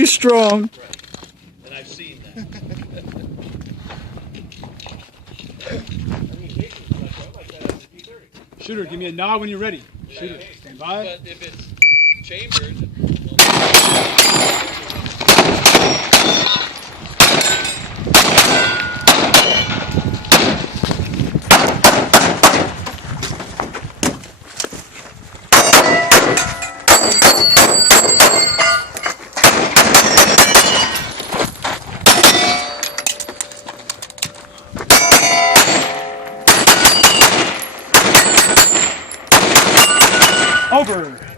really strong. Right. And I've seen that. Shooter, give me a nod when you're ready. Shooter, stand by. But if it's chambered, Over.